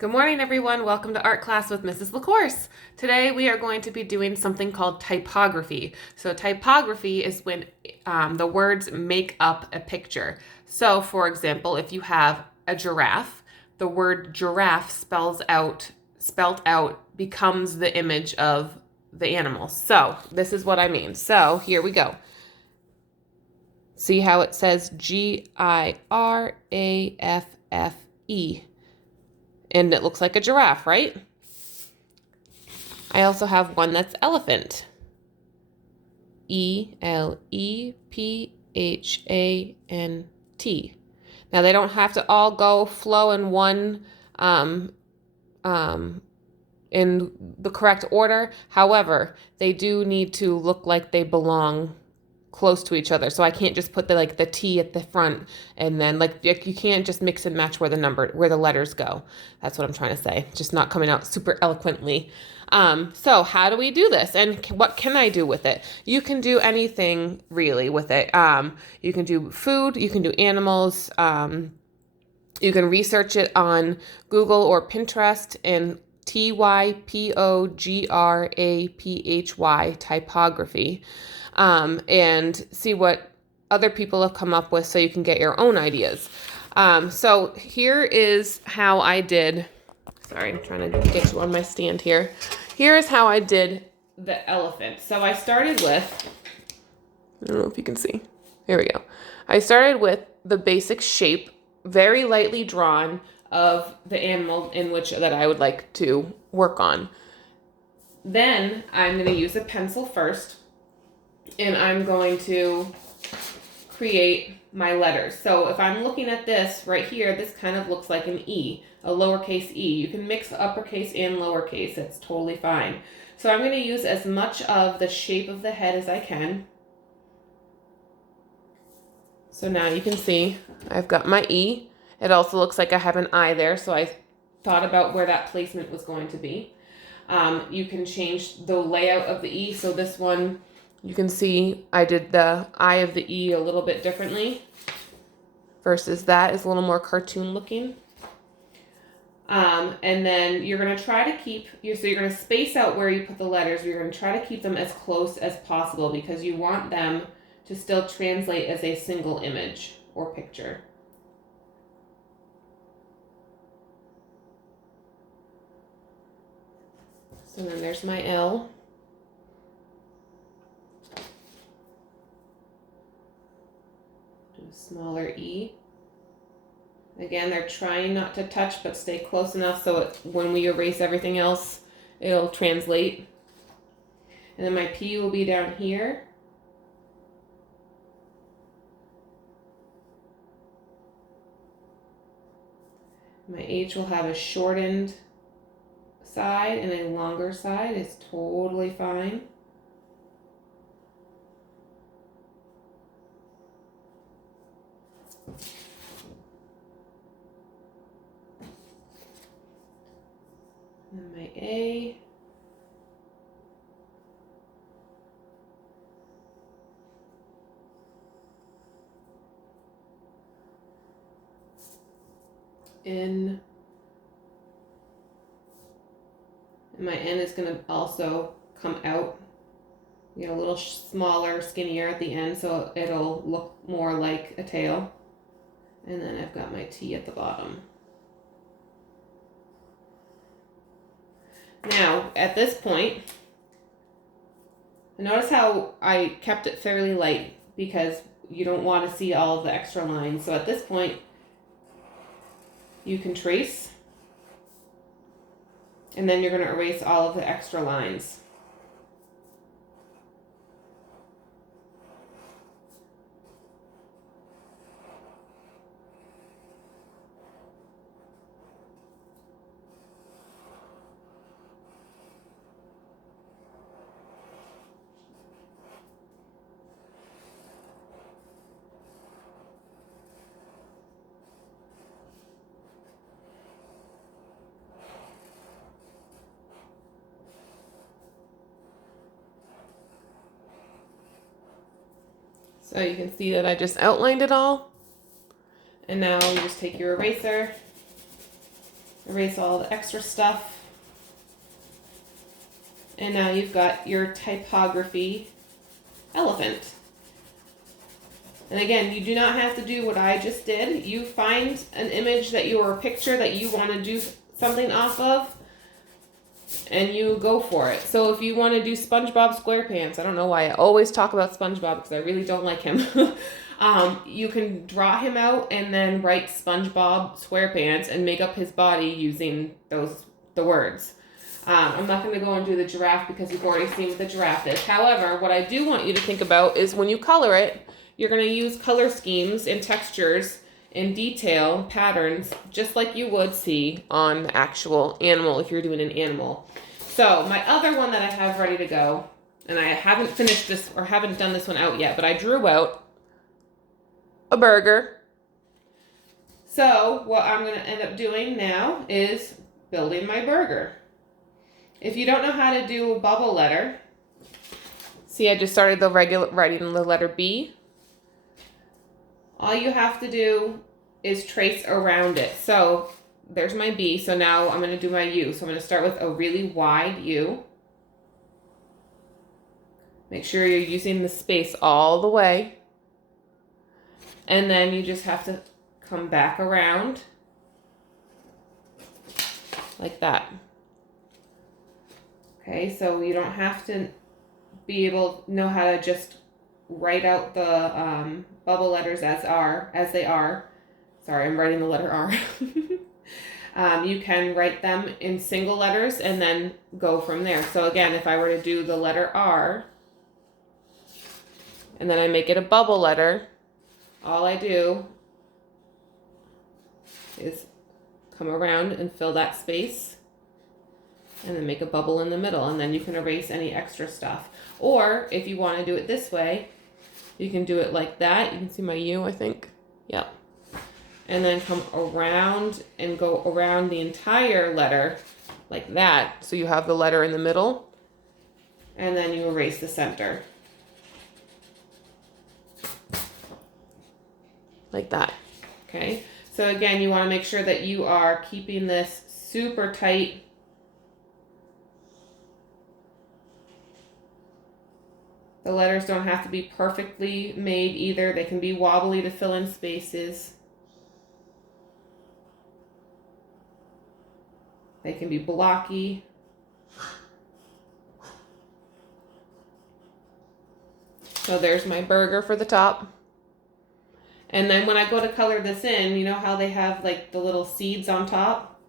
Good morning, everyone. Welcome to Art Class with Mrs. LaCourse. Today we are going to be doing something called typography. So typography is when the words make up a picture. So for example, if you have a giraffe, the word giraffe spelled out becomes the image of the animal. So this is what I mean. So here we go. See how it says Giraffe. And it looks like a giraffe, right? I also have one that's elephant. Elepphant. Now they don't have to all flow in one in the correct order. However, they do need to look like they belong close to each other. So I can't just put the T at the front and then you can't just mix and match where the letters go. That's what I'm trying to say. Just not coming out super eloquently. So how do we do this? And what can I do with it? You can do anything really with it. You can do food, you can do animals, you can research it on Google or Pinterest and Typography, typography, and see what other people have come up with so you can get your own ideas. So here is how I did, sorry, I'm trying to get you on my stand here. Here is how I did the elephant. So I started with, I don't know if you can see, here we go. I started with the basic shape, very lightly drawn, of the animal that I would like to work on. Then I'm going to use a pencil first, and I'm going to create my letters. So if I'm looking at this right here, this kind of looks like an E, a lowercase e. You can mix uppercase and lowercase. It's totally fine. So I'm going to use as much of the shape of the head as I can. So now you can see I've got my E. It also looks like I have an I there, so I thought about where that placement was going to be. You can change the layout of the E. So this one, you can see I did the I of the E a little bit differently versus that is a little more cartoon looking. And then you're going to try to keep, so you're going to space out where you put the letters. You're going to try to keep them as close as possible because you want them to still translate as a single image or picture. So then there's my L. Do a smaller E. Again, they're trying not to touch, but stay close enough so when we erase everything else, it'll translate. And then my P will be down here. My H will have a shortened side and a longer side. It's totally fine. And my A. N. And my N is going to also come out, a little smaller, skinnier at the end, so it'll look more like a tail. And then I've got my T at the bottom. Now, at this point, notice how I kept it fairly light because you don't want to see all of the extra lines. So at this point, you can trace, and then you're going to erase all of the extra lines. So you can see that I just outlined it all. And now you just take your eraser Erase all the extra stuff. And now you've got your typography elephant. And again, you do not have to do what I just did. You find an image that you or a picture that you want to do something off of, and you go for it. So if you want to do SpongeBob SquarePants, I don't know why I always talk about SpongeBob because I really don't like him. You can draw him out and then write SpongeBob SquarePants and make up his body using the words. I'm not going to go and do the giraffe because you've already seen what the giraffe is. However, what I do want you to think about is when you color it, you're going to use color schemes and textures and detail patterns just like you would see on the actual animal if you're doing an animal. So my other one that I have ready to go, and I haven't finished this or haven't done this one out yet, but I drew out a burger. So what I'm going to end up doing now is building my burger. If you don't know how to do a bubble letter, see I just started the regular writing the letter B. All you have to do is trace around it. So there's my B. So now I'm going to do my U. So I'm going to start with a really wide U. Make sure you're using the space all the way. And then you just have to come back around like that. Okay, so you don't have to know how to just write out the bubble letters as they are. Sorry, I'm writing the letter R. You can write them in single letters and then go from there. So again, if I were to do the letter R and then I make it a bubble letter, all I do is come around and fill that space and then make a bubble in the middle, and then you can erase any extra stuff. Or if you want to do it this way, you can do it like that. You can see my U, I think. Yep. And then come around and go around the entire letter like that. So you have the letter in the middle, and then you erase the center. Like that. Okay. So again, you want to make sure that you are keeping this super tight. The letters don't have to be perfectly made either. They can be wobbly to fill in spaces. They can be blocky. So there's my burger for the top. And then when I go to color this in, you know how they have like the little seeds on top?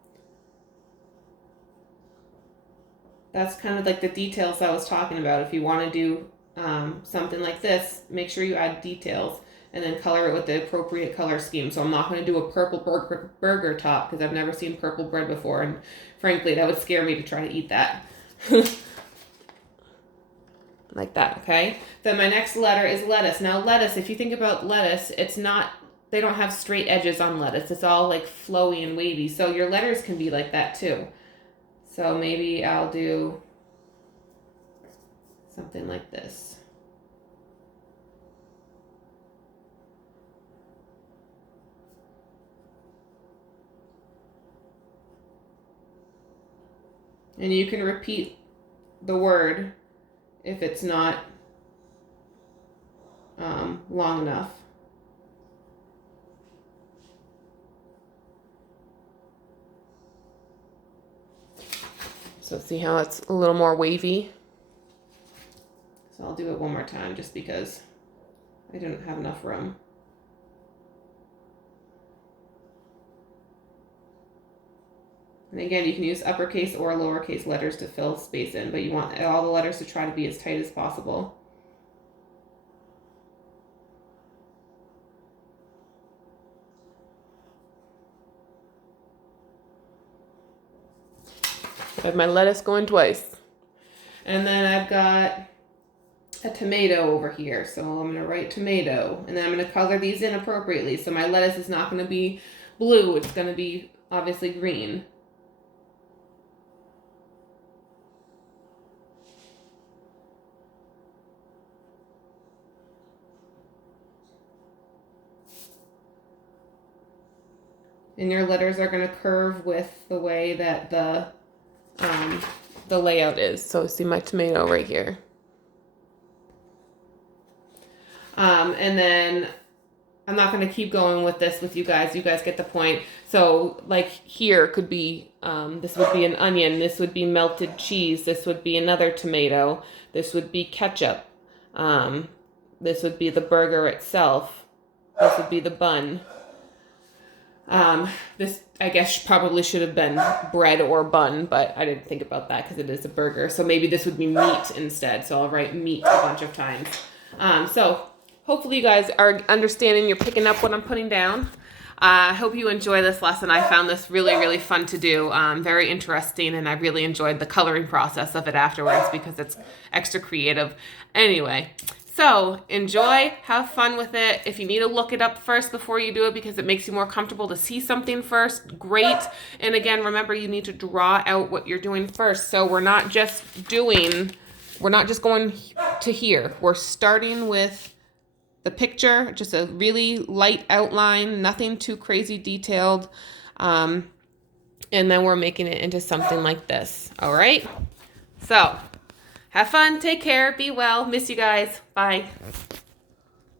That's kind of like the details I was talking about. If you want to do something like this, make sure you add details and then color it with the appropriate color scheme. So I'm not going to do a purple burger top because I've never seen purple bread before, and frankly that would scare me to try to eat that. Like that. Okay, then my next letter is lettuce. Now lettuce, if you think about lettuce, they don't have straight edges on lettuce. It's all like flowy and wavy, so your letters can be like that too. So maybe I'll do something like this. And you can repeat the word if it's not long enough. So see how it's a little more wavy? So I'll do it one more time just because I didn't have enough room. And again, you can use uppercase or lowercase letters to fill space in, but you want all the letters to try to be as tight as possible. I have my lettuce going twice. And then I've got a tomato over here. So I'm going to write tomato. And then I'm going to color these in appropriately. So my lettuce is not going to be blue. It's going to be obviously green. And your letters are going to curve with the way that the layout is. So see my tomato right here. And then I'm not going to keep going with this with you guys. You guys get the point. So like here could be, this would be an onion. This would be melted cheese. This would be another tomato. This would be ketchup. This would be the burger itself. This would be the bun. This, I guess, probably should have been bread or bun, but I didn't think about that because it is a burger. So maybe this would be meat instead. So I'll write meat a bunch of times. So hopefully you guys are understanding, you're picking up what I'm putting down. I hope you enjoy this lesson. I found this really, really fun to do, very interesting, and I really enjoyed the coloring process of it afterwards because it's extra creative. Anyway, so enjoy, have fun with it. If you need to look it up first before you do it because it makes you more comfortable to see something first, great. And again, remember you need to draw out what you're doing first. So we're not just going to here. We're starting with the picture, just a really light outline, nothing too crazy detailed. And then we're making it into something like this. All right? So have fun, take care, be well, miss you guys, bye.